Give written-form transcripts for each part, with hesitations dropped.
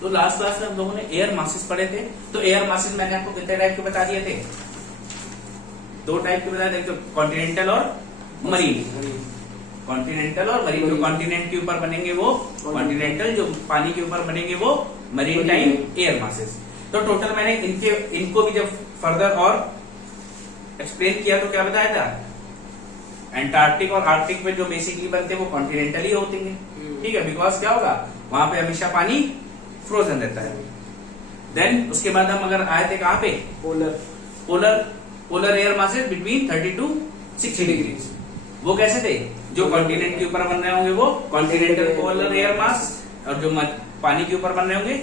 तो last class में हम लोगों ने एयर मासेस पढ़े थे। तो एयर मासेस मैंने आपको कितने टाइप के बता दिए थे? 2 टाइप के बताए थे, कॉन्टिनेंटल और मरीन। कॉन्टिनेंटल और मरीन, जो कॉन्टिनेंट के ऊपर बनेंगे वो कॉन्टिनेंटल, जो पानी के ऊपर बनेंगे वो मरीन टाइम एयर मासेस। तो टोटल मैंने इनको भी जब फर्दर और एक्सप्लेन किया तो क्या बताया था? एंटार्क्टिक और आर्कटिक में जो बेसिकली बनते हैं वो कॉन्टिनेंटल ही होते हैं, ठीक है, बिकॉज क्या होगा वहां पे हमेशा पानी फ्रोजन रहता है। देन उसके बाद हम अगर आए थे कहां पे? Polar air masses between 30 to 60 degrees. वो कैसे थे? जो कॉन्टिनेंट के ऊपर बन रहे होंगे वो कॉन्टिनेंटल पोलर एयर मास, और जो पानी के ऊपर बन रहे होंगे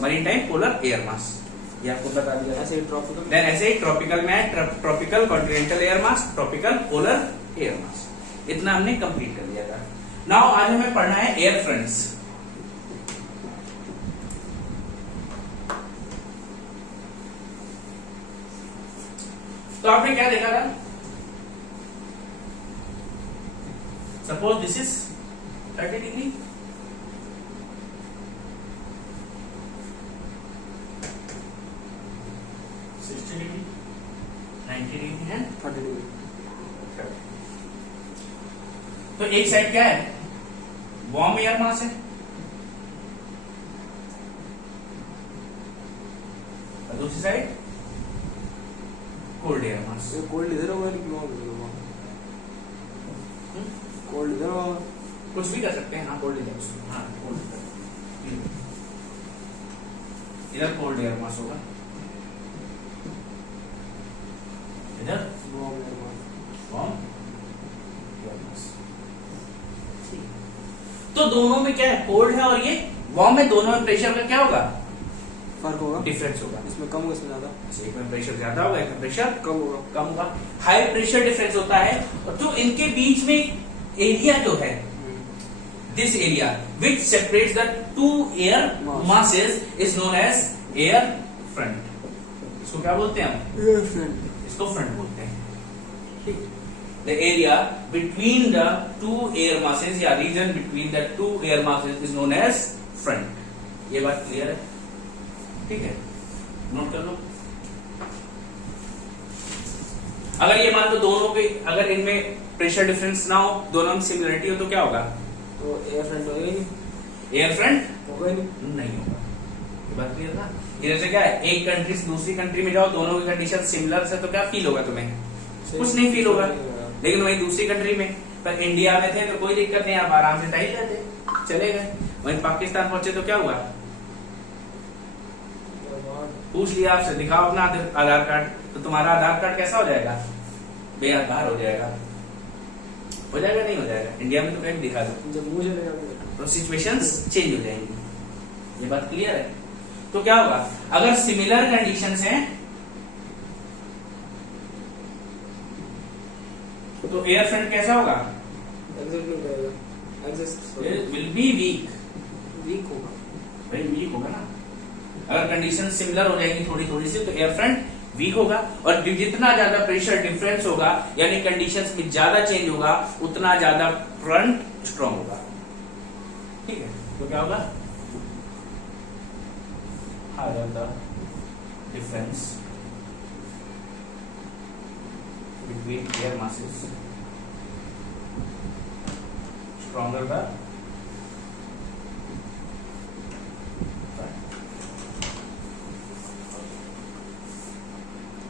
मरीन टाइम पोलर एयर मास। ये आपको बता दिया। ऐसे ही ट्रॉपिकल में tropical continental air mass, tropical polar air मास। इतना हमने कंप्लीट कर दिया था। नाउ आज हमें पढ़ना है एयर फ्रंट्स। तो आपने क्या देखा था? Suppose this is 30 degree, degree, 90 degree है, 30 डिग्री। तो एक साइड क्या है? वार्म एयर मास है, और दूसरी side cold air mass. Cold इधर होगा कोल्ड इधर होगा, कुछ भी कर सकते हैं। हाँ कोल्ड इधर, हाँ कोल्ड इधर कोल्ड एयर मास होगा, इधर वार्म एयर मास। तो दोनों में क्या है? कोल्ड है और ये वार्म है। दोनों में प्रेशर का क्या होगा? फर्क होगा, डिफरेंस होगा। इसमें कम होगा, इसमें ज्यादा। एक में प्रेशर ज्यादा होगा, एक में प्रेशर कम होगा। हाई प्रेशर डिफरेंस होता है। और जो इनके बीच में एरिया जो है, this area which separates the 2 air masses is known as air front. इसको क्या बोलते हैं हम? Air front. इसको फ्रंट बोलते हैं, ठीक। The area between the 2 air masses या region between the 2 air masses is known as front। ये बात क्लियर है? ठीक है, नोट कर लो। अगर ये मान लो दोनों के, अगर इनमें प्रेशर डिफरेंस ना हो, दोनों में सिमिलरिटी हो, तो क्या होगा? तो एयर फ्रंट होगा ही नहीं। एयर फ्रंट होगा ही नहीं होगा। ये बात क्लियर ना? इधर से क्या है, एक कंट्री से दूसरी कंट्री में जाओ, दोनों की कंडीशन सिमिलर है, तो क्या फील होगा तुम्हें? कुछ नहीं फील होगा। लेकिन वही दूसरी कंट्री में, पर इंडिया में थे तो कोई दिक्कत नहीं, आप आराम से टहल लेते, चले गए। वहीं पाकिस्तान पहुंचे तो क्या हुआ? पूछ लिया आपसे, दिखाओ अपना आधार कार्ड, तो तुम्हारा आधार कार्ड कैसा हो जाएगा? बेआधार हो जाएगा। हो जाएगा नहीं हो जाएगा? इंडिया में तो कहीं दिखा दो, जब मुझे चलेगा तो सिचुएशंस चेंज हो जाएंगी। ये बात क्लियर है? तो क्या होगा अगर सिमिलर कंडीशंस हैं, तो एयर फ्रंट कैसा होगा? विल बी वीक होगा, भाई वीक होगा ना। अगर कंडीशन सिमिलर हो जाएगी थोड़ी थोड़ी सी, तो एयर फ्रंट वीक होगा। और जितना ज्यादा प्रेशर डिफरेंस होगा, यानी कंडीशंस में ज्यादा चेंज होगा, उतना ज्यादा फ्रंट स्ट्रांग होगा, ठीक है। तो क्या होगा? Higher the difference between air masses, stronger the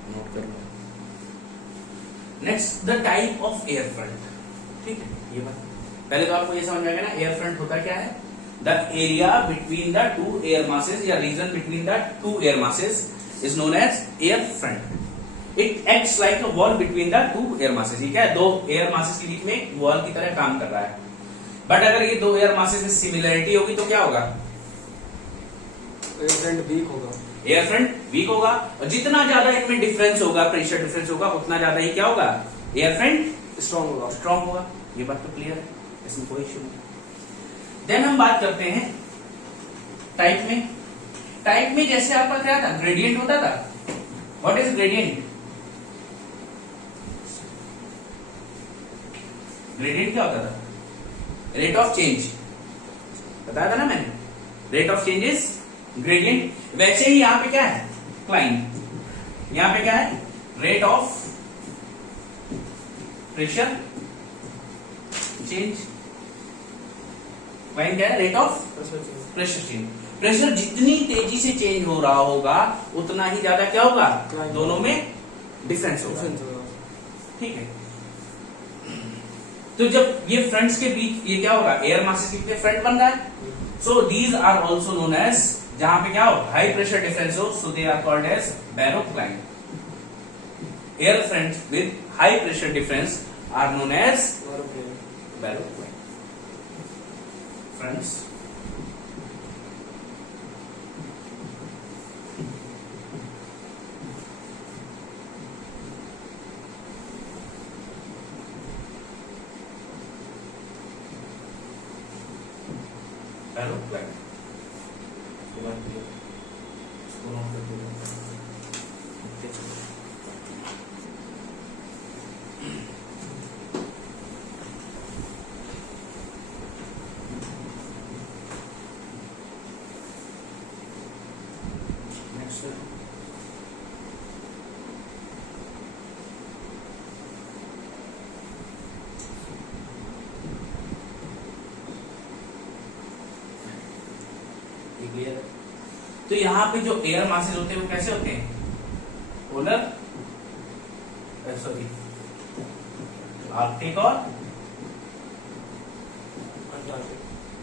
note कर लो। Next the type of air front, ठीक है। ये बात पहले तो आपको ये समझ में आएगा ना, एयर फ्रंट होता क्या है? The area between the 2 air masses या region between the 2 air masses is known as air front. It acts like a wall between the 2 air masses. ये क्या है? 2 एयर मासेस के बीच में वॉल की तरह काम कर रहा है। बट अगर ये 2 एयर मासेस में सिमिलरिटी होगी तो क्या होगा? एयर फ्रंट वीक होगा। एयर फ्रंट वीक होगा, और जितना ज्यादा इनमें डिफरेंस होगा, प्रेशर डिफरेंस होगा, उतना ज्यादा ही क्या होगा? एयर फ्रंट स्ट्रांग होगा। ये बात तो क्लियर है, इसमें कोई इश्यू नहीं। देन हम बात करते हैं टाइप में। टाइप में जैसे आपका क्या था? ग्रेडियंट होता था। What is gradient? ग्रेडियंट क्या होता था? रेट ऑफ चेंज, बताया था ना मैंने। Rate of change is gradient. वैसे ही यहां पे क्या है, क्लाइंब। यहां पे क्या है, rate of pressure change. Climb क्या है, rate of pressure change. Pressure जितनी तेजी से चेंज हो रहा होगा उतना ही ज्यादा क्या होगा, Climb. दोनों में डिफरेंस होगा। ठीक है। तो जब ये फ्रंट्स के बीच ये क्या होगा, एयर मासेस के बीच फ्रंट बन रहा है। So these are also known as, जहां पे क्या हो, हाई प्रेशर डिफरेंस हो, so they are called as baroclinic. Air fronts with high pressure difference are known as baroclinic fronts. Baroclinic clear. तो यहाँ पे जो एयर मासेस होते हैं वो कैसे होते हैं, पोलर, सॉरी आर्कटिक और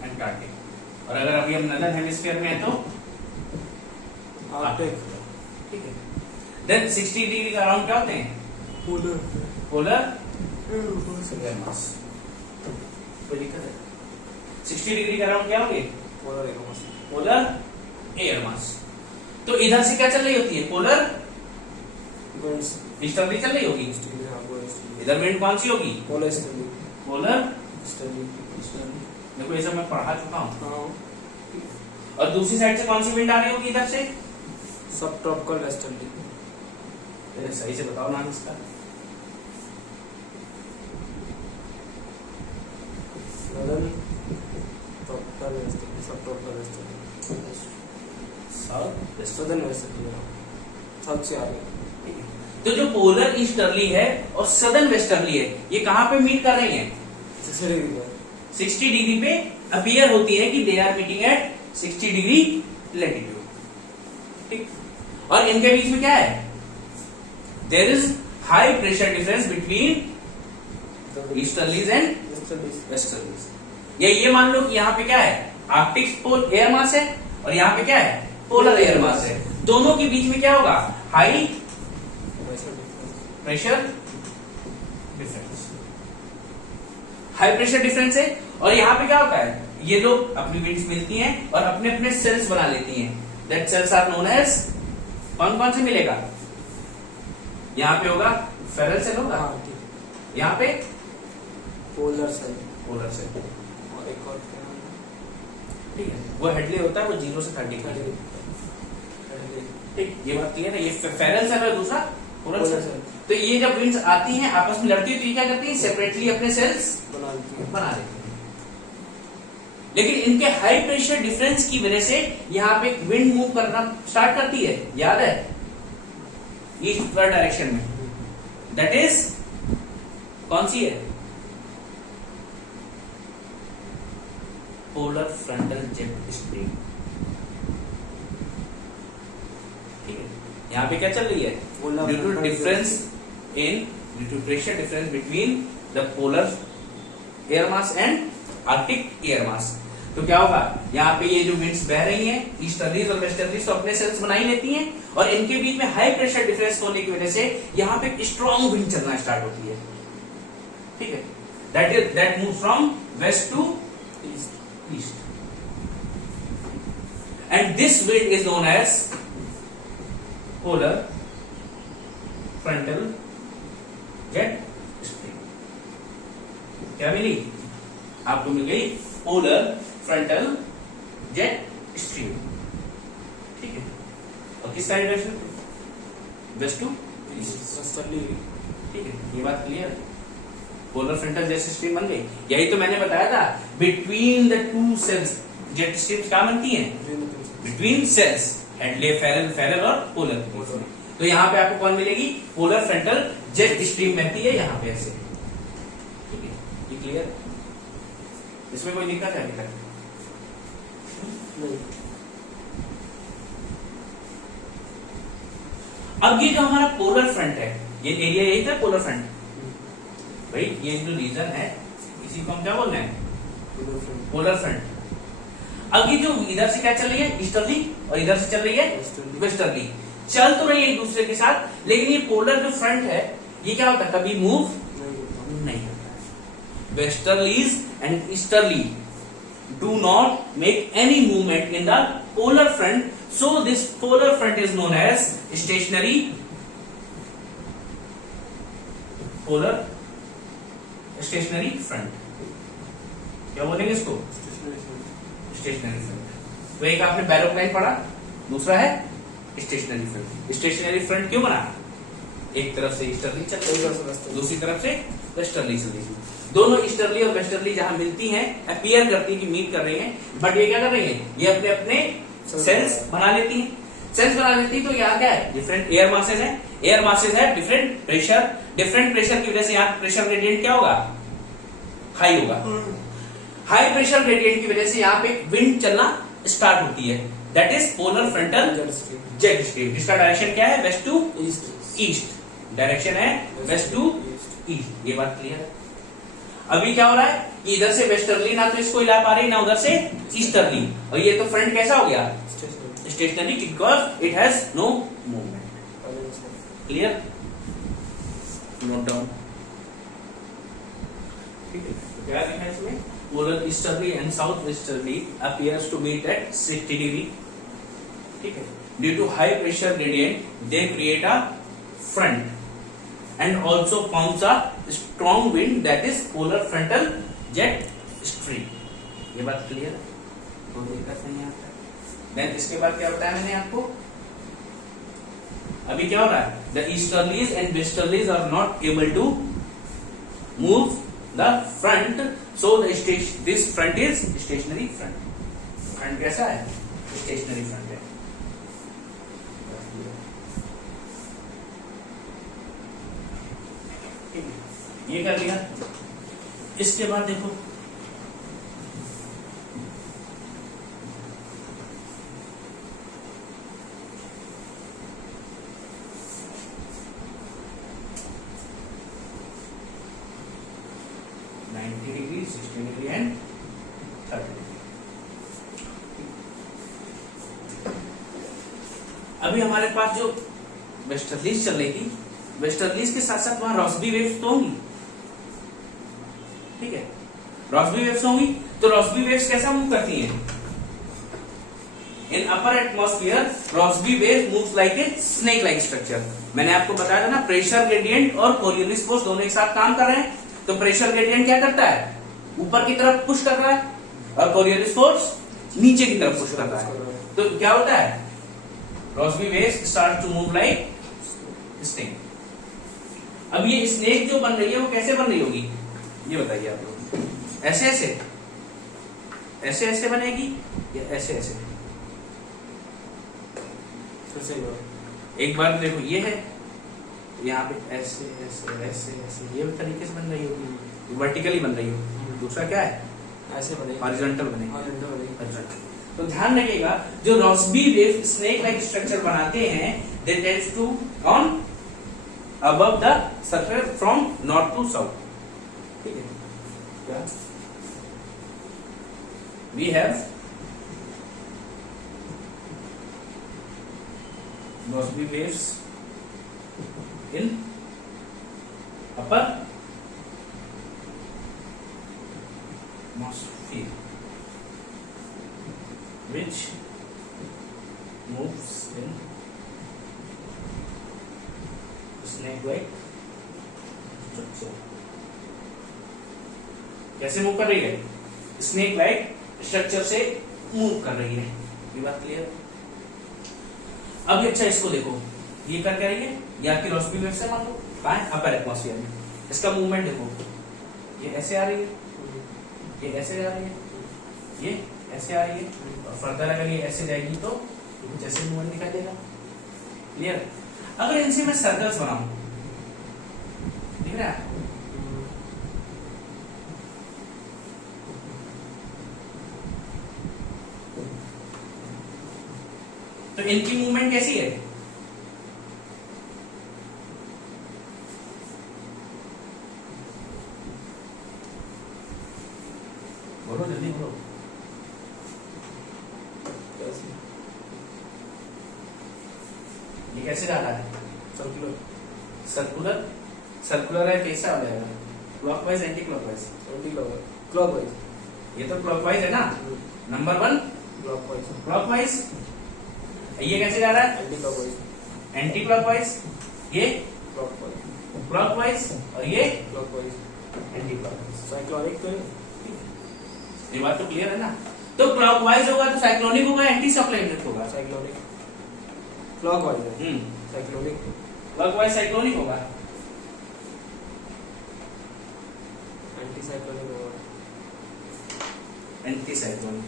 एंटार्क्टिक। और अगर अभी हम नदर हेमिस्फीयर में है तो आर्कटिक। ठीक है। देन 60 डिग्री का अराउंड क्या होते हैं, पोलर एयर मास। कोई दिक्कत है, 60 डिग्री का अराउंड क्या होंगे, पोलर एयर मास। तो इधर से क्या चल रही होती है, पोलर ईस्टर्ली चल रही होगी। इधर विंड कौन सी होगी, पोलर ईस्टर्ली। देखो ये सब मैं पढ़ा चुका हूँ। और दूसरी साइड से कौन सी विंड आ रही होगी, इधर से सब ट्रॉपिकल वेस्टर्ली। सही से बताओ नाम इसका। साउथ से आ रही। तो जो पोलर ईस्टर्ली है और सदर्न वेस्टर्ली है, ये कहां पे मीट कर रही हैं, 60 डिग्री पे अपीयर होती है कि they are meeting at 60 degree latitude. ठीक। और इनके बीच में क्या है, there is high pressure difference between easterlies and westerlies. ये मान लो कि यहाँ पे क्या है, आर्कटिक पोल एयर मास है और यहाँ पे क्या है, पोलर एयर मास है। दोनों के बीच में क्या होगा, high pressure difference. High pressure difference है और यहाँ पे क्या होता है, ये लोग अपनी विंड्स मिलती हैं और अपने अपने सेल्स बना लेती हैं। That cells are known as, कौन कौन से मिलेगा, यहाँ पे होगा फेरल सेल होगा, यहाँ पे पोलर सेल। Polar cell. और एक और ठीक है, वो हेडली होता है, वो 0 से 30 ठीक। ये बात क्लियर है। ये फेरल सेल है, दूसरा पोलर सेल। तो ये जब विंड्स आती हैं आपस में लड़ती है तो ये क्या करती है, सेपरेटली अपने सेल्स बना लेती है। लेकिन इनके हाई प्रेशर डिफरेंस की वजह से यहाँ पे विंड मूव करना स्टार्ट करती है, याद है, ईस्ट डायरेक्शन में। दैट इज कौन सी है, पोलर फ्रंटल जेट स्ट्रीम। ठीक है। यहाँ पे क्या चल रही है, due to difference in, due to pressure difference between the polar air mass and arctic air mass. तो क्या होगा, यहाँ पे ये जो विंड्स बह रही हैं ईस्टर्लीज और वेस्टर्लीज, तो अपने सेल्स बना ही लेती हैं और इनके बीच में हाई प्रेशर डिफरेंस होने की वजह से यहाँ पे स्ट्रॉन्ग विंड चलना स्टार्ट होती है। ठीक है। That move from west to east and this wind is known as polar frontal jet stream. क्या मिली आपको, मिल गई पोलर फ्रंटल जेट स्ट्रीम। ठीक है। और किस साइड वेस्ट टू ईस्ट। ठीक है, ये बात क्लियर है। पोलर फ्रंटल जेट स्ट्रीम बन गई। यही तो मैंने बताया था, between the two cells jet streams क्या बनती हैं? बिटवीन सेल्स, हेडले, फेरल और पोलर। तो यहाँ पे आपको कौन मिलेगी? पोलर फ्रंटल जेट स्ट्रीम बनती है यहाँ पे ऐसे। ठीक है, ये क्लियर? इसमें कोई दिक्कत है अभी तक? नहीं। अब ये जो हमारा पोलर फ्रंट है, ये एरिया यही था पोलर फ्रंट भाई, ये जो रीजन है इसी को हम क्या बोल रहे हैं? Polar front. अब ये जो इधर से क्या चल रही है? ईस्टर्ली, और इधर से चल रही है वेस्टर्ली। चल तो रही है एक दूसरे के साथ, लेकिन ये पोलर जो फ्रंट है ये क्या होता है? कभी मूव नहीं होता। Westerlies and easterly do not make any movement in the polar front, so this polar front is known as stationary front। क्या बोलेंगे इसको? Stationary front. तो एक आपने बैरोक्लाइन पढ़ा, दूसरा है स्टेशनरी फ्रंट। स्टेशनरी फ्रंट क्यों बना? एक तरफ से ईस्टर्ली चल रही है, दूसरी तरफ से वेस्टर्ली चल रही है। दोनों ईस्टर्ली और वेस्टर्ली जहां मिलती हैं, अपीयर करती है कि मीट कर रही हैं, बट ये क्या कर रही हैं? ये अपने अपने सेल्स बना लेती हैं। सेल्स बना लेती है, तो यहाँ क्या है? डिफरेंट एयर मासेज है। एयर मासेज है, डिफरेंट प्रेशर। डिफरेंट प्रेशर की वजह से यहाँ प्रेशर ग्रेडियंट क्या होगा? हाई होगा। हाई प्रेशर ग्रेडियंट की वजह से यहाँ पे विंड चलना स्टार्ट होती है, that is polar frontal jet stream. जिसका डायरेक्शन क्या है? West to east. डायरेक्शन है वेस्ट टू ईस्ट। ये बात क्लियर है? अभी क्या हो रहा है कि इधर से वेस्टर्ली ना तो इसको हिला पा रही, ना उधर से ईस्टर्ली, और ये तो फ्रंट कैसा हो गया? Stationary, because it has no movement. Clear? Note down. ठीक है, तो क्या लिखा है इसमें? Polar easterly and south westerly appears to meet at 60 degree. ठीक है, due to high pressure gradient they create a front and also forms a strong wind, that is polar frontal jet stream। ये बात clear है? कोई दिक्कत नहीं आता। Then इसके बाद क्या बताया मैंने आपको? अभी क्या हो रहा है? The easterlies and westerlies are not able to move the front, so this front is stationary front। Front कैसा है? स्टेशनरी फ्रंट है। ये कर लिया। इसके बाद देखो, डिग्री, 60 डिग्री एंड 30 डिग्री। अभी हमारे पास जो वेस्टर्लीज चल रही थी, वेस्टर्लीज के साथ साथ वहां रॉसबी वेव्स तो होंगी। ठीक है, रॉसबी वेव्स होंगी। तो रॉसबी वेव्स कैसा मूव करती हैं? In upper atmosphere Rossby wave moves like a snake like structure. मैंने आपको बताया था ना, प्रेशर ग्रेडियंट और कोरियोलिस फोर्स दोनों एक साथ काम कर रहे हैं। तो प्रेशर ग्रेडियंट क्या करता है? ऊपर की तरफ पुश कर रहा है, और कोरियोलिस फोर्स नीचे की तरफ पुश कर रहा है। तो क्या होता है? Rossby waves start to move like snake. अब ये स्नेक जो बन रही है वो कैसे बन रही होगी? ये बताइए आप लोग। ऐसे ऐसे ऐसे ऐसे बनेगी या ऐसे ऐसे? एक बार देखो, ये है यहाँ पे ऐसे ऐसे ऐसे ऐसे ये तरीके से बन रही होगी, वर्टिकली बन रही होगी। दूसरा क्या है? ऐसे बनेगी, हॉरिजॉन्टल बनेगी। तो ध्यान रखिएगा, जो Rossby wave snake like structure बनाते हैं, they tends to on above the surface from north to south। ठीक है, क्या we have Rosby waves in upper atmosphere which moves in snake like structure। कैसे मूव कर रही है? स्नेक लाइक स्ट्रक्चर से मूव कर रही है। ये बात क्लियर? अब अच्छा इसको देखो, ये कर क्या रही है? ये आपकी रॉसबी वेव से मान लो कहाँ है? अपर एटमॉस्फेयर में। इसका मूवमेंट देखो, ये ऐसे आ रही है, ये ऐसे आ रही है, ये ऐसे आ रही है, और फर्दर अगर ये ऐसे जाएगी तो कुछ ऐसे मूवमेंट दिखाई देगा। क्लियर? अगर इनसे मैं सर्कल्स बनाऊं, दिख रहा है? तो इनकी मूवमेंट कैसी है? बोलो जल्दी बोलो। ये कैसे जा रहा है? Circular circular. सर्कुलर है, कैसा हो जाएगा? Clockwise, anti clockwise? Anti clockwise. ये तो क्लॉकवाइज है ना। Number 1 clockwise. क्लॉकवाइज। ये कैसे जा रहा है? Anti clockwise. Anti clockwise. ये क्लॉकवाइज। क्लॉकवाइज, और ये क्लॉकवाइज। Anti clockwise. साइक्लोनिक तो ये बात तो क्लियर है ना। तो क्लॉकवाइज होगा तो साइक्लोनिक होगा, एंटी साइक्लोनिक होगा? साइक्लोनिक। क्लॉकवाइज है। Hmm, cyclonic. क्लॉकवाइज साइक्लोनिक होगा। एंटी साइक्लोनिक होगा। Anti cyclonic.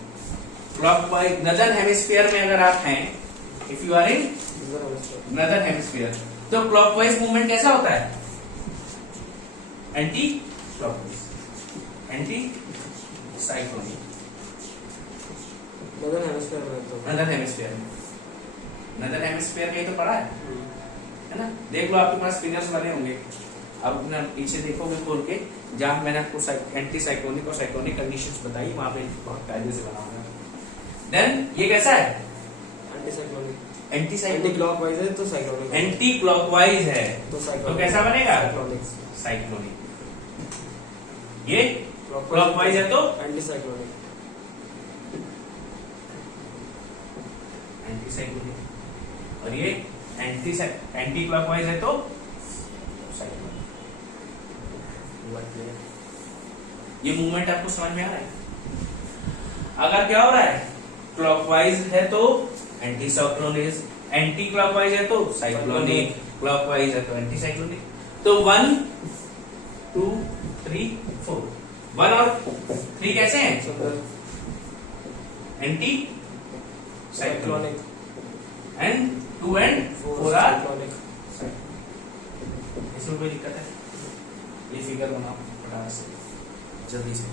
Clockwise northern hemisphere में अगर आप हैं, if you are in northern hemisphere, तो क्लॉकवाइज मूवमेंट कैसा होता है? Anti clockwise, anti cyclonic. Northern hemisphere में तो नदर्न हेमिस्फीयर में, नदर्न हेमिस्फीयर में ही तो पढ़ा है ना? देख लो, आपके पास फिगर्स बने होंगे, अब अपना पीछे देखोगे खोल के, जहां मैंने आपको एंटी साइक्लोनिक और साइक्लोनिक कंडीशंस बताई, वहां पे बहुत कायदे से बना हुआ है। देन ये कैसा है? Anti cyclonic. Anti anti cyclonic. Clockwise है तो साइक्लोनिक। एंटी क्लॉकवाइज है तो तो साइक्लोनिक। कैसा बनेगा? साइक्लोनिक। साइक्लोनिक। ये क्लॉकवाइज है तो एंटी साइक्लोनिक। एंटी साइक्लोनिक, और ये एंटी क्लॉकवाइज है तो साइक्लोनिक। ये मूवमेंट आपको समझ में आ रहा है? अगर क्या हो रहा है, क्लॉकवाइज है तो एंटी साइक्लोनिक, एंटी क्लॉकवाइज है तो साइक्लोनिक, क्लॉकवाइज है तो एंटी साइक्लोनिक। तो 1 2 3 4, 1 और 3 कैसे हैं? Anti cyclonic, and 2 and 4 are cyclonic. इसमें कोई दिक्कत है? ये फिगर बनाओ फटाफट से, जल्दी से।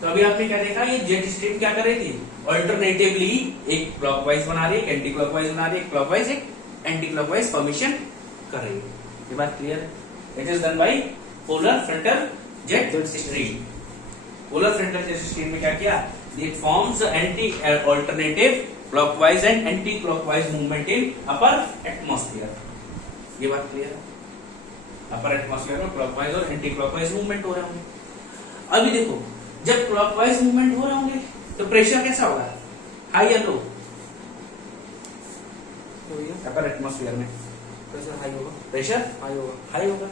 तो अभी आपने क्या देखा, ये जेट स्ट्रीम क्या कर रही थी? अल्टरनेटिवली एक क्लॉकवाइज बना रही है, एक एंटी क्लॉकवाइज बना रही है, एक क्लॉकवाइज एक एंटी क्लॉकवाइज फॉर्मेशन कर रही है। ये बात क्लियर है? It is done by polar frontal jet stream. Polar frontal jet stream में क्या किया? It forms anti alternative clockwise and anti clockwise movement in upper atmosphere. ये बात क्लियर है? अपर एटमॉस्फेयर में क्लॉकवाइज और एंटी क्लॉकवाइज मूवमेंट हो रहे होंगे। अभी देखो, जब क्लॉकवाइज मूवमेंट हो रहे होंगे तो प्रेशर कैसा होगा? हाई या लो? अपर एटमॉस्फेयर में प्रेशर हाई होगा। प्रेशर हाई होगा। हाई होगा।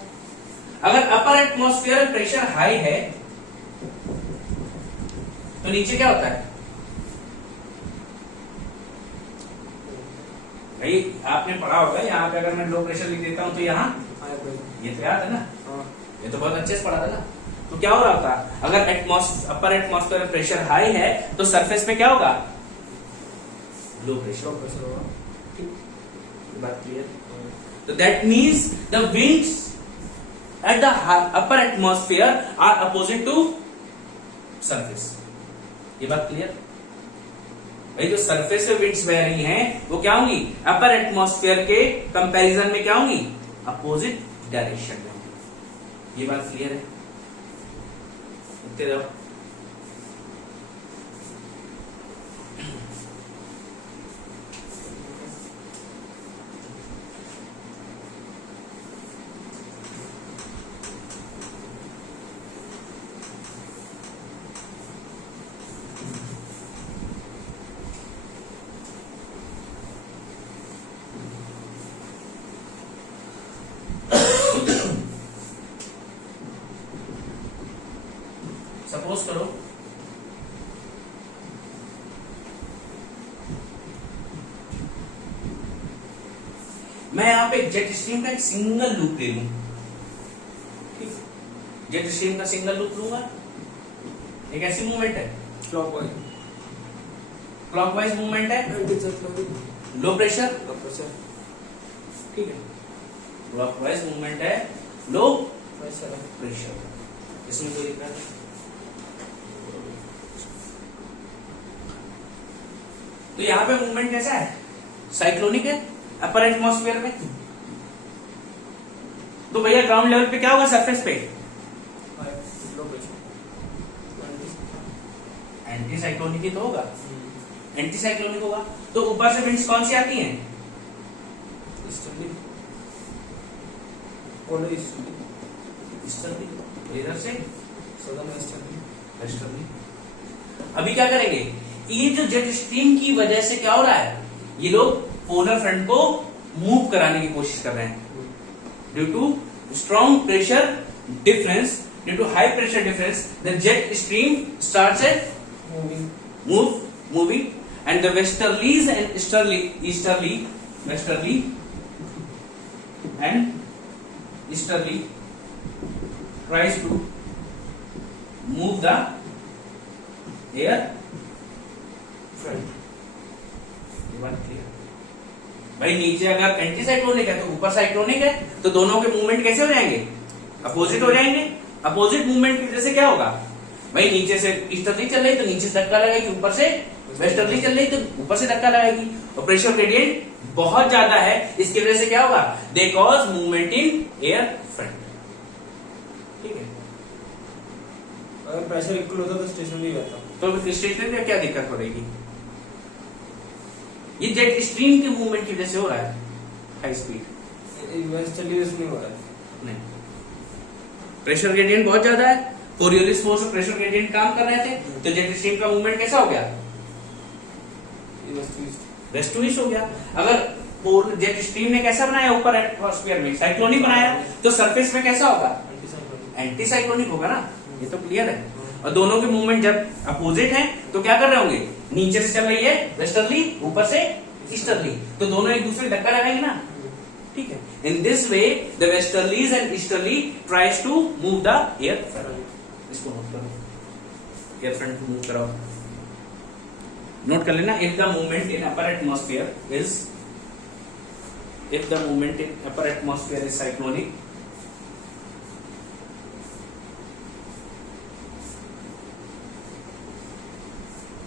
अगर अपर एटमॉस्फेयर प्रेशर हाई है तो नीचे क्या होता है? भाई आपने पढ़ा होगा, यहाँ पे अगर मैं लो प्रेशर लिख देता हूं तो यहाँ, हाई प्रेशर। ये तो याद है ना? हाँ। ये तो बहुत अच्छे से पढ़ा था ना। तो क्या हो रहा होता? अगर अपर एटमॉस्फेयर प्रेशर हाई है तो सरफेस पे क्या होगा? Low pressure. लो प्रेशर होगा। बात क्लियर? तो that means the winds at the upper atmosphere are opposite to surface. ये बात क्लियर? भाई जो सरफेस पे विंड्स बह रही हैं वो क्या होंगी? अपर एटमॉस्फेयर के कंपैरिजन में क्या होंगी? अपोजिट डायरेक्शन में होंगी। ये बात क्लियर है? लिखते जाओ। सपोज करो मैं यहाँ पे जेट स्ट्रीम का एक सिंगल लूप ले लूं, ठीक, जेट स्ट्रीम का सिंगल लूप लूंगा, एक ऐसी मूवमेंट है, क्लॉकवाइज मूवमेंट है, anti cyclonic, low pressure, low pressure, ठीक है, क्लॉकवाइज मूवमेंट है, लो प्रेशर है, प्रेशर, इसमें कोई दिक्कत नहीं। तो यहां पे मूवमेंट कैसा है, साइक्लोनिक है अपर एटमॉस्फेयर में। तो भैया ग्राउंड लेवल पे क्या होगा, सरफेस पे लो प्रेशर, एंटी साइक्लोनिक ही तो होगा, एंटी साइक्लोनिक होगा। तो ऊपर से विंड्स कौन सी आती हैं, ईस्टर्ली, पोलर ईस्टर्ली, ईस्टर्ली, इधर से सदर्न ईस्टर्ली, वेस्टर्ली। अभी क्या करेंगे, ये जो जेट स्ट्रीम की वजह से क्या हो रहा है, ये लोग पोलर फ्रंट को मूव कराने की कोशिश कर रहे हैं। Due to strong pressure difference, due to high pressure difference, the jet stream starts at moving and the westerlies and easterly and easterly tries to move the air front, ये बात clear. भाई नीचे अगर एंटी साइक्लोनिक है तो ऊपर cyclonic है, तो दोनों के मूवमेंट कैसे हो जाएंगे, अपोजिट हो जाएंगे। अपोजिट मूवमेंट की वजह से क्या होगा, भाई नीचे से ईस्टर्ली चल रही तो नीचे से धक्का लगाएगी, ऊपर से वेस्टर्ली चल रही तो ऊपर से धक्का लगाएगी, और प्रेशर ग्रेडियंट बहुत ज्यादा है, इसकी वजह से क्या होगा, they cause movement in air front, ठीक है। अगर प्रेशर इक्वल होता तो स्टेशनरी रहता, तो स्टेशनरी में क्या दिक्कत हो रहेगी, ये जेट स्ट्रीम के मूवमेंट की वजह से हो रहा है हाई स्पीड, वेस्टर्ली नहीं हो रहा है, नहीं, प्रेशर ग्रेडियंट बहुत ज्यादा है, कोरियोलिस फोर्स और प्रेशर ग्रेडियंट काम कर रहे थे, तो जेट स्ट्रीम का मूवमेंट कैसा हो गया, वेस्ट टू ईस्ट हो गया। अगर जेट स्ट्रीम ने कैसा बनाया, ऊपर एटमॉस्फेयर में साइक्लोनिक बनाया, तो सरफेस में कैसा होगा, एंटी साइक्लोनिक होगा ना, ये तो क्लियर है। और दोनों के मूवमेंट जब अपोजिट हैं तो क्या कर रहे होंगे, नीचे से चल रही है वेस्टर्ली, ऊपर से ईस्टर्ली, तो दोनों एक दूसरे धक्का लगाएंगे ना, ठीक है। In this way the westerlies and easterly tries to move the air front. इसको नोट करो, एयर फ्रंट को मूव कराओ, नोट कर लेना। If the movement in upper atmosphere is cyclonic,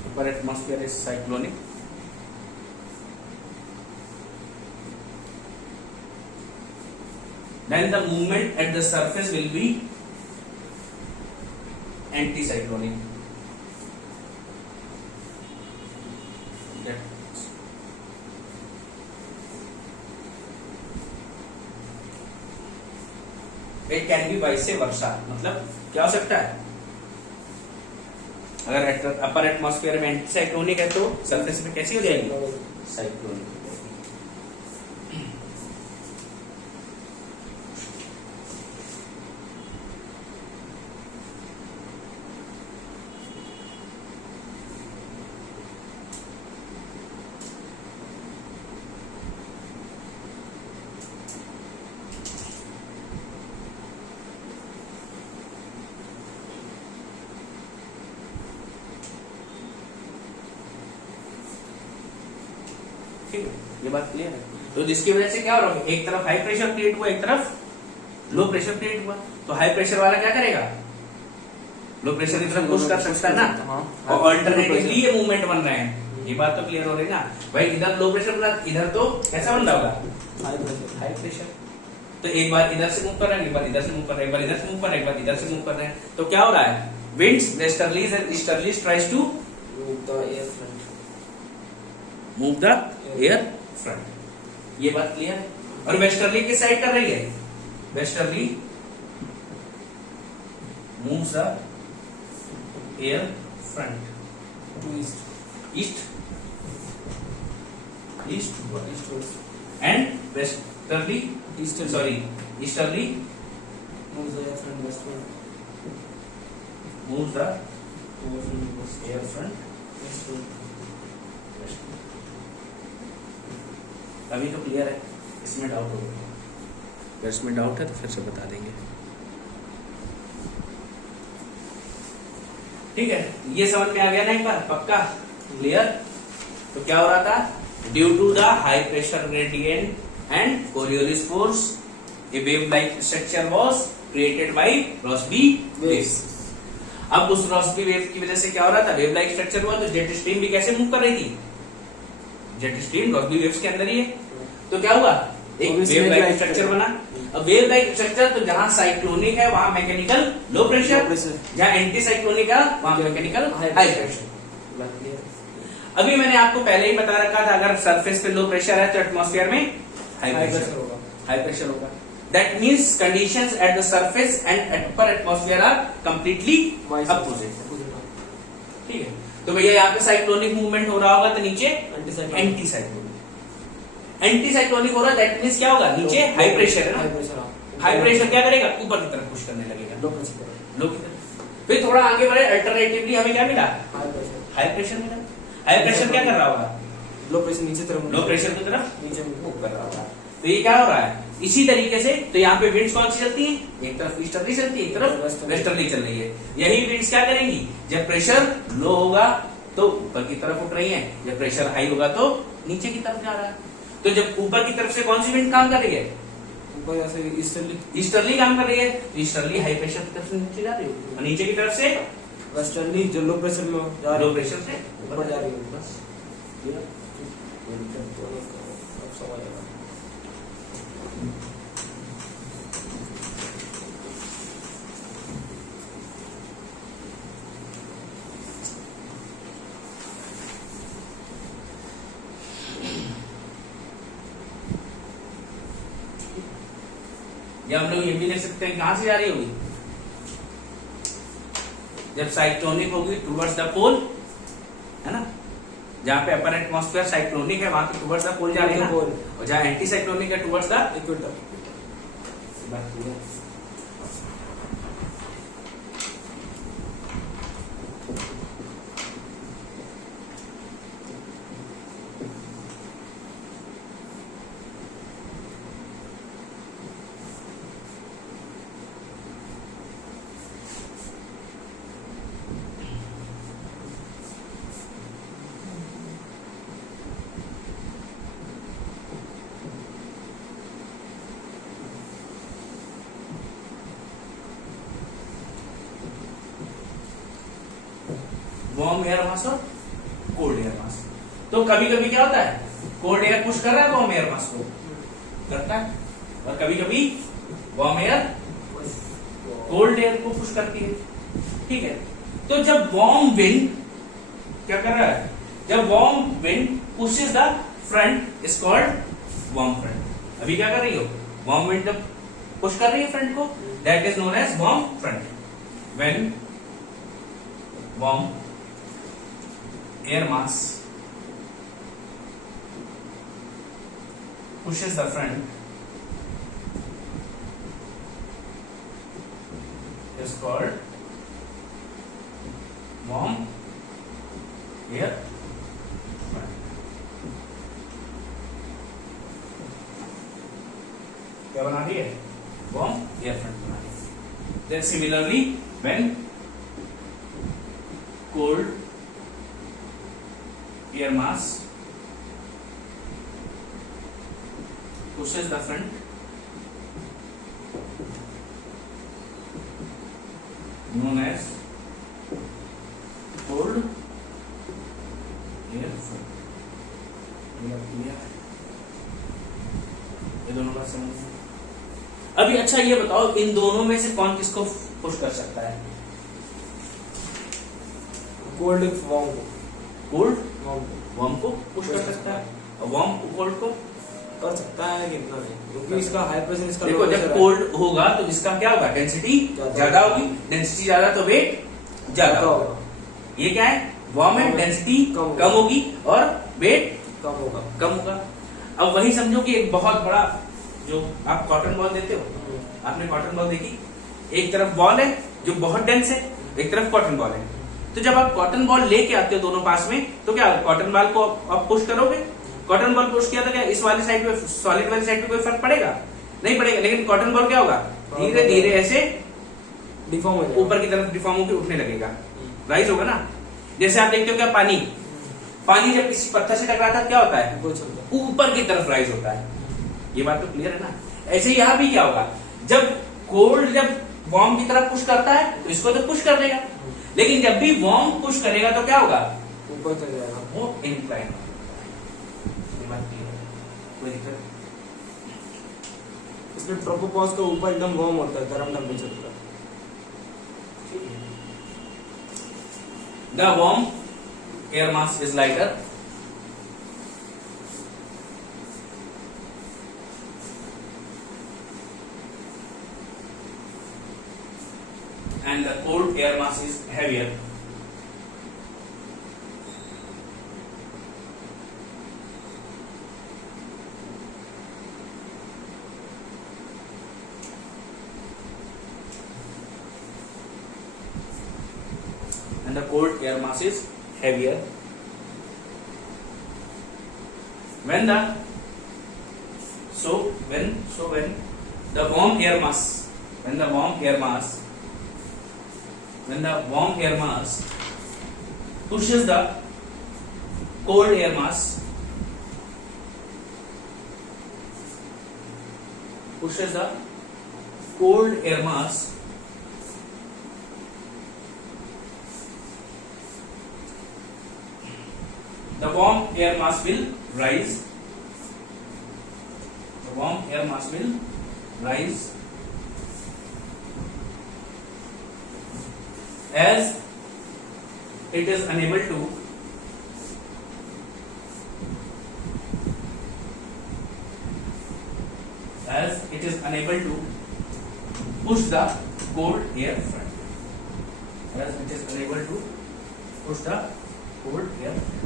upper atmosphere is cyclonic, then the movement at the surface will be anticyclonic. It can be vice versa, मतलब क्या हो सकता है, अगर अपर एटमॉस्फेयर में एंटी साइक्लोनिक है तो सरफेस में कैसी हो जाएगी, साइक्लोनिक हो जाएगी। ठीक है, ये बात क्लियर है। तो जिसकी वजह से क्या हो रहा है, एक तरफ हाई प्रेशर क्रिएट हुआ, एक तरफ लो प्रेशर क्रिएट हुआ, तो हाई प्रेशर वाला क्या करेगा, लो प्रेशर की तरफ पुश कर सकता है ना, और अल्टरनेटिवली ये मूवमेंट बन रहे हैं, ये बात तो क्लियर हो रही ना भाई। इधर लो प्रेशर बना, इधर तो कैसा बन रहा होगा, हाई प्रेशर, तो एक बार इधर से मूव कर रहे हैं, एक बार इधर से मूव कर रहे हैं, एक बार इधर से मूव कर रहे हैं, एक बार इधर से मूव कर रहे हैं, तो क्या हो रहा है, winds westerlies and easterlies tries to move the air front, ये बात क्लियर है। और वेस्टर्ली किस साइड कर रही है, westerly moves the air front to east, east and westerly easterly moves the air front westward, moves the air front westward. अभी तो क्लियर है। इसमें डाउट होगा, अगर इसमें डाउट है तो फिर से बता देंगे। ठीक है, ये समझ में आ गया ना एक बार, पक्का क्लियर। तो क्या हो रहा था, due to the high pressure gradient and Coriolis force a wave like structure was created by Rossby waves. अब उस रॉसबी वेव की वजह से क्या हो रहा था, वेव लाइक स्ट्रक्चर हुआ, तो जेट स्ट्रीम भी कैसे मूव कर रही थी, जेट स्ट्रीम रॉसबी वेव्स के अंदर ही है। तो क्या हुआ, एक वेव लाइक स्ट्रक्चर बना। अब वेव लाइक स्ट्रक्चर, तो जहां साइक्लोनिक है वहां मैकेनिकल लो प्रेशर, जहां एंटी साइक्लोनिक है वहां मैकेनिकल हाई प्रेशर। अभी मैंने आपको पहले ही बता रखा था, अगर सरफेस पे लो प्रेशर है तो एटमॉस्फेयर में हाई प्रेशर होगा, हाई प्रेशर होगा। That means conditions at the surface and upper atmosphere are completely opposite. ठीक है, तो भैया यहाँ पे साइक्लोनिक मूवमेंट हो रहा होगा तो नीचे एंटी साइक्लोनिक, एंटी साइक्लोनिक हो रहा है, दैट मीन्स क्या होगा, नीचे हाई प्रेशर है ना, हाई प्रेशर क्या करेगा, ऊपर की तरफ पुश करने लगेगा, लो की तरफ। फिर थोड़ा आगे बढ़े, अल्टरनेटिवली हमें क्या मिला, हाई प्रेशर मिला। हाई प्रेशर क्या कर रहा होगा, लो प्रेशर नीचे तरफ, लो प्रेशर की तरफ नीचे मूव कर रहा होगा। तो ये क्या हो रहा है, इसी तरीके से। तो यहाँ पे विंड्स कौन सी चलती है, एक तरफ ईस्टर्ली चलती है, एक तरफ वेस्टर्ली चल रही है। यही विंड्स क्या करेंगी, जब प्रेशर लो होगा तो ऊपर की तरफ उठ रही है, जब प्रेशर हाई होगा तो नीचे की तरफ जा रहा है। तो जब ऊपर की तरफ से कौन सी विंड काम कर रही है, ऊपर ऐसे ईस्टर्ली काम कर रही है, तो ईस्टर्ली हाई प्रेशर की तरफ से नीचे जा रही है, और नीचे की तरफ से वेस्टर्ली जो लो प्रेशर में जा रही है, लो प्रेशर से ऊपर जा रही है। बस अब समझ आएगा। या हम लोग ये भी लिख सकते हैं, कहां से जा रही होगी, जब साइक्लोनिक होगी टुवर्ड्स द पोल, है ना, जहां पे अपर एटमॉस्फेयर साइक्लोनिक है वहां पे टुवर्ड्स द पोल जा रही है ना, और जहां एंटी साइक्लोनिक है towards the equator. Warm air mass और कोल्ड एयर मास। तो कभी कभी क्या होता है, कोल्ड एयर पुश कर रहा है वार्म एयर मास को, करता है, और कभी कभी वार्म एयर कोल्ड एयर को पुश करती है। ठीक है, तो जब वार्म विंड क्या कर रहा है, जब warm wind pushes the front is called warm front. अभी क्या कर रही हो, वार्म विंड जब पुश कर रही है फ्रंट को, that is known as warm front. When warm air mass pushes the front is called warm air front। क्या बना रही है, warm air front बना रही है। Then similarly when cold air mass pushes the front, known as cold air front। ये दोनों बात समझ। अभी अच्छा ये बताओ, इन दोनों में से कौन किसको पुश कर सकता है, कोल्ड वार्म को, कोल्ड वार्म को पुश कर सकता है, और वार्म कोल्ड को कर सकता है कि इतना नहीं, क्योंकि इसका हाई प्रेशर, इसका देखो जब कोल्ड होगा तो इसका क्या होगा, डेंसिटी ज्यादा होगी, डेंसिटी ज्यादा तो वेट ज्यादा होगा। ये क्या है, वार्म एंड डेंसिटी कम होगी और वेट कम होगा। अब वही समझो कि एक बहुत बड़ा, जो आप कॉटन बॉल देते हो, आपने कॉटन बॉल देखी, एक तरफ बॉल है जो बहुत डेंस है, एक तरफ कॉटन बॉल है। तो जब आप कॉटन बॉल लेके आते हो दोनों पास में, तो क्या कॉटन बॉल को आप पुश करोगे, कॉटन बॉल पुश किया तो क्या इस वाली साइड पे, सॉलिड वाली साइड पे कोई फर्क पड़ेगा? नहीं पड़ेगा। लेकिन कॉटन बॉल क्या होगा, धीरे धीरे ऐसे डिफॉर्म हो जाएगा, ऊपर की तरफ डिफॉर्म होकर उठने लगेगा, राइज होगा ना। जैसे आप देखते हो क्या, पानी जब किसी पत्थर से टकराता है क्या होता है, वो चलता है। ऊपर की तरफ राइज होता है। ये बात तो क्लियर है ना। ऐसे ही यहाँ भी क्या होगा, जब कोल्ड जब वार्म की तरफ पुश करता है तो इसको तो पुश कर देगा, लेकिन जब भी वार्म पुश करेगा तो क्या होगा, ऊपर चल जाएगा। वो इंक्लाइन होगा। ये बात क्लियर है, कोई दिक्कत? इसलिए ट्रोपोपॉज का ऊपर एकदम वार्म होता है, गर्म टेम्परेचर का। The warm air mass is lighter and the cold air mass is heavier. And the cold air mass is heavier. When the warm air mass, when the warm air mass pushes the cold air mass, the warm air mass will rise. The warm air mass will rise as it is unable to push the cold air front. As it is unable to push the cold air front.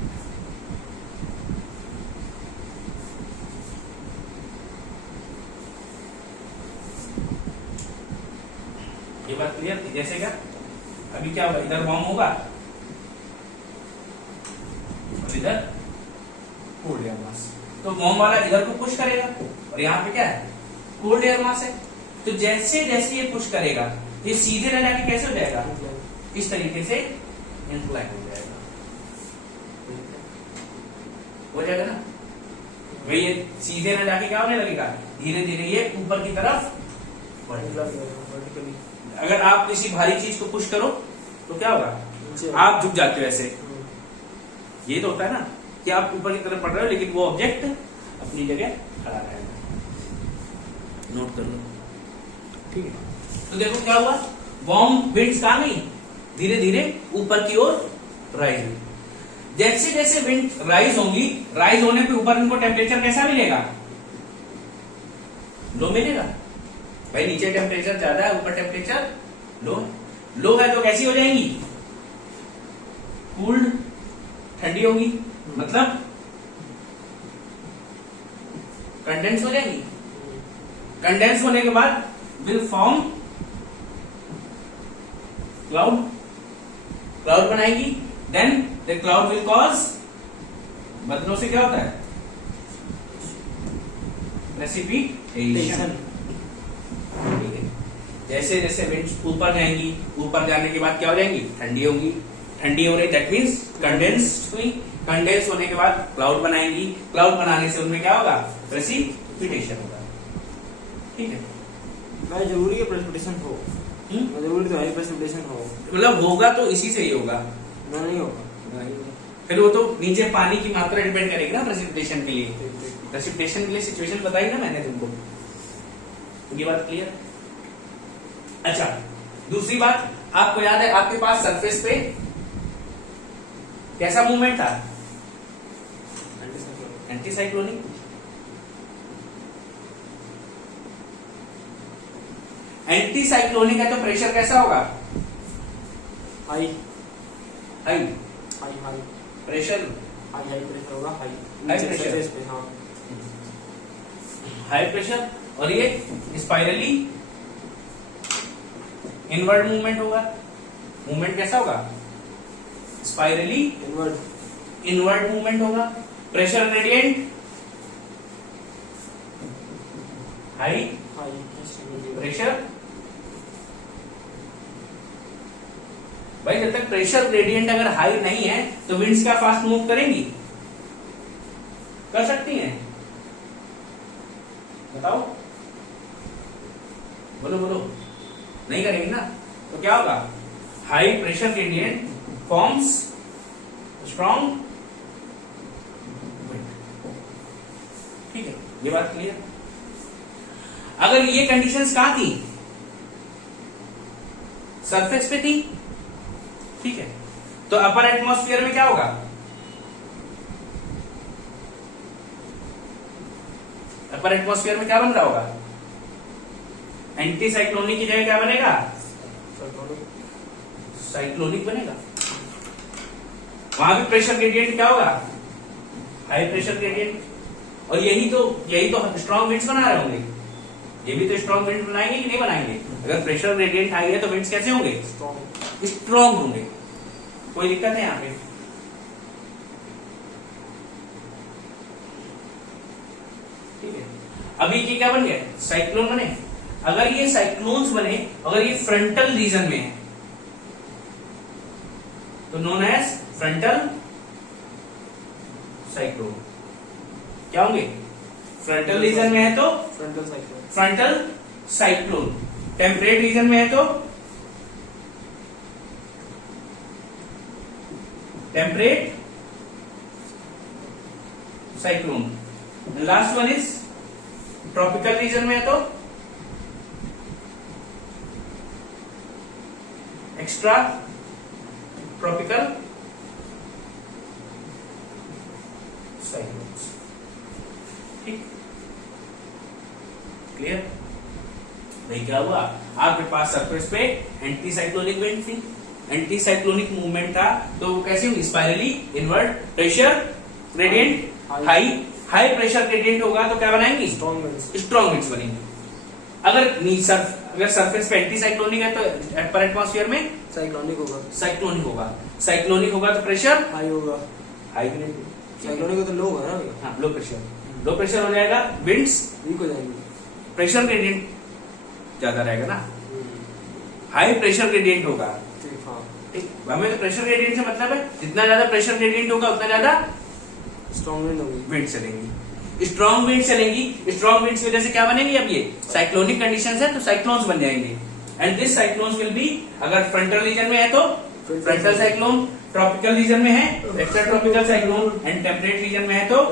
ये बात clear थी? जैसे क्या अभी क्या होगा, इधर warm होगा और इधर कोल्ड एयर मास, तो वार्म वाला इधर को पुश करेगा और यहाँ पे क्या है, कोल्ड एयर मास है। तो जैसे जैसे ये पुश करेगा ये सीधे न जाके कैसे हो जाएगा, इस तरीके से इंक्लाइन हो जाएगा ना। भाई ये सीधे न जाके क्या होने लगेगा, धीरे धीरे ये ऊपर की तरफ बढ़ेगा। वर्टिकली अगर आप किसी भारी चीज को पुश करो तो क्या होगा, आप झुक जाते हो ऐसे। ये तो होता है ना कि आप ऊपर की तरफ बढ़ रहे हो लेकिन वो ऑब्जेक्ट अपनी जगह खड़ा रहेगा। नोट कर लो, ठीक है। तो देखो क्या हुआ, वार्म विंड्स कहाँ गई, धीरे धीरे ऊपर की ओर राइज हुई। जैसे जैसे विंड राइज होंगी, राइज होने पे ऊपर इनको टेम्परेचर कैसा मिलेगा, लो मिलेगा। भाई नीचे टेम्परेचर ज्यादा है, ऊपर टेम्परेचर लो है, तो कैसी हो जाएंगी, कूल्ड, ठंडी होगी, मतलब कंडेंस हो जाएंगी। कंडेंस होने के बाद विल फॉर्म क्लाउड बनाएगी। Then the cloud will cause, बदलों से क्या होता है, प्रेसिपिटेशन। ठीक है, जैसे जैसे विंड्स ऊपर जाएंगी, ऊपर जाने के बाद क्या हो जाएंगी, ठंडी होंगी, ठंडी हो रही दैट मीन्स कंडेंस्ड हुई, कंडेंस होने के बाद क्लाउड बनाएंगी, क्लाउड बनाने से उनमें क्या होगा, प्रेसिपिटेशन होगा। ठीक है, मैं जरूरी है प्रेसिपिटेशन हो, जरूरी तो है प्रेसिपिटेशन हो, मतलब होगा तो इसी से ही होगा, ना नहीं होगा। फिर वो तो नीचे पानी की मात्रा डिपेंड करेगी ना प्रेसिपिटेशन के लिए। प्रेसिपिटेशन के लिए सिचुएशन बताई ना मैंने तुमको, ये बात क्लियर। अच्छा, दूसरी बात आपको याद है, आपके पास सरफेस पे कैसा मूवमेंट था, एंटीसाइक्लोनिक। एंटीसाइक्लोनिक है तो प्रेशर कैसा होगा, high high high high pressure, high pressure होगा, हाई pressure। सरफेस पे, हाँ हाई प्रेशर, और ये स्पाइरली इनवर्ड मूवमेंट होगा। मूवमेंट कैसा होगा, स्पाइरली इनवर्ड इनवर्ड मूवमेंट होगा। Pressure gradient high pressure. भाई जब तक प्रेशर ग्रेडियंट अगर हाई नहीं है तो विंड्स क्या फास्ट मूव करेंगी? कर सकती हैं? बताओ, बोलो बोलो। नहीं करेंगी ना, तो क्या होगा? High pressure gradient forms strong wind. ठीक है, ये बात क्लियर। अगर ये कंडीशंस कहां थी? सरफेस पे थी। ठीक है, तो अपर एटमॉस्फेयर में क्या होगा? अपर एटमॉस्फेयर में क्या बन रहा होगा? एंटी साइक्लोनिक की जगह क्या बनेगा? साइक्लोनिक बनेगा। वहां भी प्रेशर ग्रेडियंट क्या होगा? High pressure gradient. और यही तो स्ट्रॉन्ग विंड्स बना रहे होंगे। ये भी तो स्ट्रॉन्ग विंड बनाएंगे कि नहीं बनाएंगे? अगर प्रेशर ग्रेडियंट हाई है तो विंड्स कैसे होंगे? स्ट्रॉन्ग होंगे। कोई दिक्कत है यहाँ पे? ठीक है, अभी ये क्या बन गया? साइक्लोन बने। अगर ये साइक्लोन्स बने, अगर ये फ्रंटल रीजन में है तो नोन एज फ्रंटल साइक्लोन। क्या होंगे? फ्रंटल रीजन में है तो फ्रंटल साइक्लोन। टेम्परेट रीजन में है तो temperate cyclone. Last one is tropical region में है तो एक्स्ट्रा ट्रॉपिकल साइक्लोन्स। ठीक, क्लियर? नहीं, क्या हुआ? आपके पास सरफेस पे एंटी साइक्लोनिक विंड थी, एंटी साइक्लोनिक मूवमेंट था, तो वो कैसे होगी? Spirally invert. Pressure gradient high, high pressure gradient होगा तो क्या बनाएंगी? स्ट्रॉन्ग विंड्स बनेंगी। अगर सरफेस पे एंटी साइक्लोनिक है तो अपर एटमॉस्फेयर में साइक्लोनिक होगा। साइक्लोनिक होगा। साइक्लोनिक होगा तो प्रेशर हाई होगा। हाई नहीं, साइक्लोनिक तो लो होगा ना। हाँ, लो प्रेशर। लो प्रेशर हो जाएगा, विंड्स वीक हो जाएंगे। प्रेशर ग्रेडियंट ज्यादा रहेगा ना। हाई प्रेशर ग्रेडियंट होगा। ठीक, हमें तो प्रेशर ग्रेडियंट से मतलब है जितना ज्यादा प्रेशर ग्रेडियंट होगा उतना ज्यादा स्ट्रॉन्ग विंड होगी, विंड चलेंगी। स्ट्रॉन्ग विंड चलेंगी। स्ट्रॉन्ग विंड्स की वजह से क्या बनेंगी? अब ये साइक्लोनिक कंडीशंस है तो साइक्लोन्स बन जाएंगे। And this cyclones will be, अगर फ्रंटल रीजन में है तो फ्रंटल साइक्लोन, ट्रॉपिकल रीजन में है extra tropical cyclone, and temperate region में है तो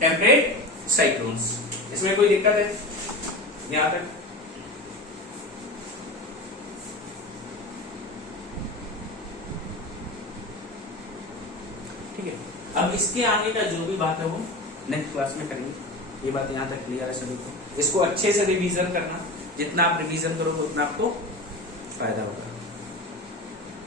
टेम्परेट साइक्लोन्स। इसमें कोई दिक्कत है यहां तक? ठीक है, अब इसके आगे का जो भी बात है वो नेक्स्ट क्लास में करेंगे। ये बात यहाँ तक क्लियर है सभी को? इसको अच्छे से रिवीजन करना। जितना आप रिवीजन करोगे उतना आपको फायदा होगा।